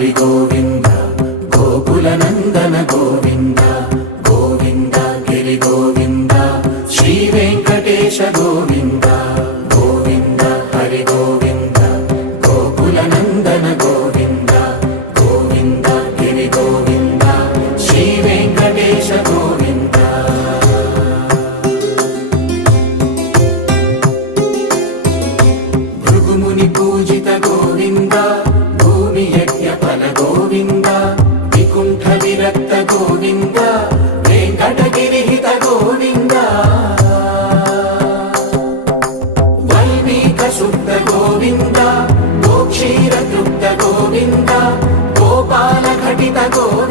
హరి గోవింద గోకుల నందన గోవింద గోవింద గిరి గోవింద శ్రీ వెంకటేశ గోవింద గోవింద హరి గోవింద గోకుల నందన గోవింద గోవింద గిరి గోవింద శ్రీ వెంకటేశ గోవింద భృగుముని పూజిత గోవింద భూమి యజ్ఞ ఫల గోవింద వికుంఠ విరక్త గోవింద వెంకటగిరిహిత గోవింద వైదిక శుద్ధ గోవింద గోక్షీర తృప్త గోవింద గోపాల ఘటిత గోవింద